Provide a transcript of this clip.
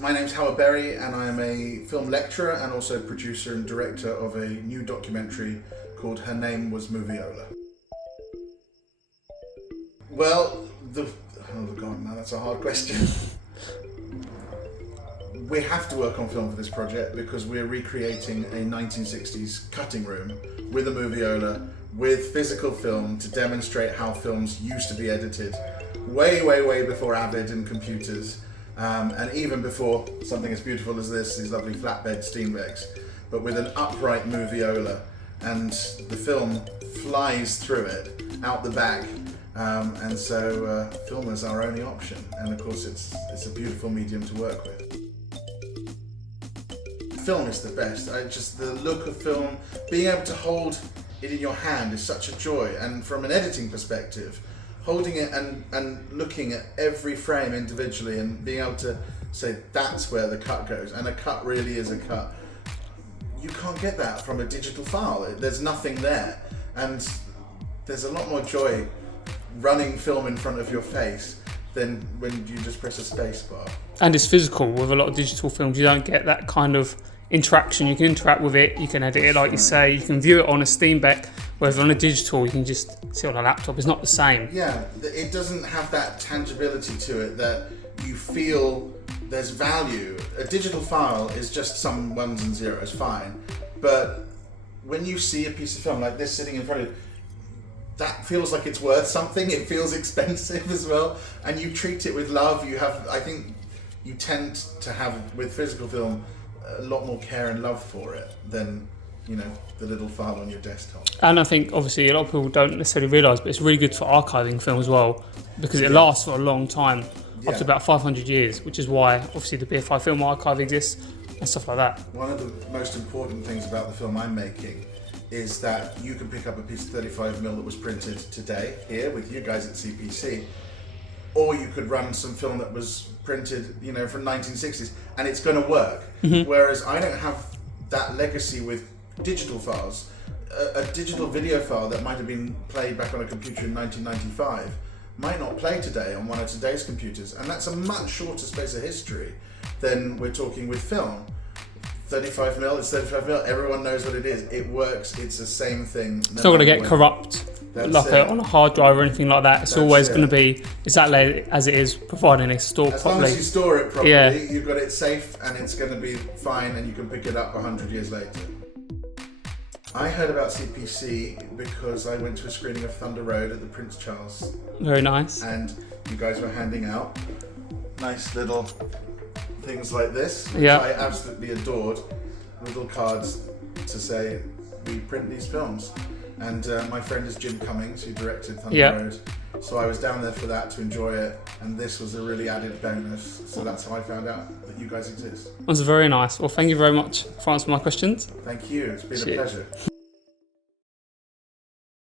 My name's Howard Berry and I am a film lecturer and also producer and director of a new documentary called Her Name Was Moviola. Well, oh god, now that's a hard question. We have to work on film for this project because we're recreating a 1960s cutting room with a moviola, with physical film to demonstrate how films used to be edited way before Avid and computers, and even before something as beautiful as this, these lovely flatbed Steenbecks, but with an upright moviola, and the film flies through it out the back. And so film is our only option, and of course it's a beautiful medium to work with. Film is the best. Just the look of film, being able to hold it in your hand is such a joy, and from an editing perspective, holding it and looking at every frame individually and being able to say that's where the cut goes, and a cut really is a cut. You can't get that from a digital file. There's nothing there, and there's a lot more joy running film in front of your face than when you just press a space bar. And it's physical. With a lot of digital films, you don't get that kind of interaction. You can interact with it, you can edit it like you say, you can view it on a Steenbeck, whereas on a digital you can just see it on a laptop. It's not the same. Yeah, it doesn't have that tangibility to it that you feel there's value. A digital file is just some ones and zeros, fine, but when you see a piece of film like this sitting in front of you, that feels like it's worth something. It feels expensive as well, and you treat it with love. I think you tend to have, with physical film, a lot more care and love for it than, the little file on your desktop. And I think obviously a lot of people don't necessarily realise, but it's really good for archiving film as well, because it lasts for a long time, up to about 500 years, which is why obviously the BFI Film Archive exists and stuff like that. One of the most important things about the film I'm making is that you can pick up a piece of 35mm that was printed today here with you guys at CPC, or you could run some film that was printed, from 1960s, and it's going to work. Mm-hmm. Whereas I don't have that legacy with digital files. A digital video file that might have been played back on a computer in 1995 might not play today on one of today's computers, and that's a much shorter space of history than we're talking with film. 35mm, it's 35mm, everyone knows what it is. It works, it's the same thing. It's not going to get corrupt on a hard drive or anything like that. It's always going to be exactly as it is, providing it's stored properly. As long as you store it properly, you've got it safe and it's going to be fine, and you can pick it up 100 years later. I heard about CPC because I went to a screening of Thunder Road at the Prince Charles. Very nice. And you guys were handing out nice little things like this, which I absolutely adored, little cards to say we print these films. And my friend is Jim Cummings, who directed Thunder Road, so I was down there for that to enjoy it, and this was a really added bonus, so that's how I found out that you guys exist. That was very nice. Well, thank you very much for answering my questions. Thank you, it's been a pleasure.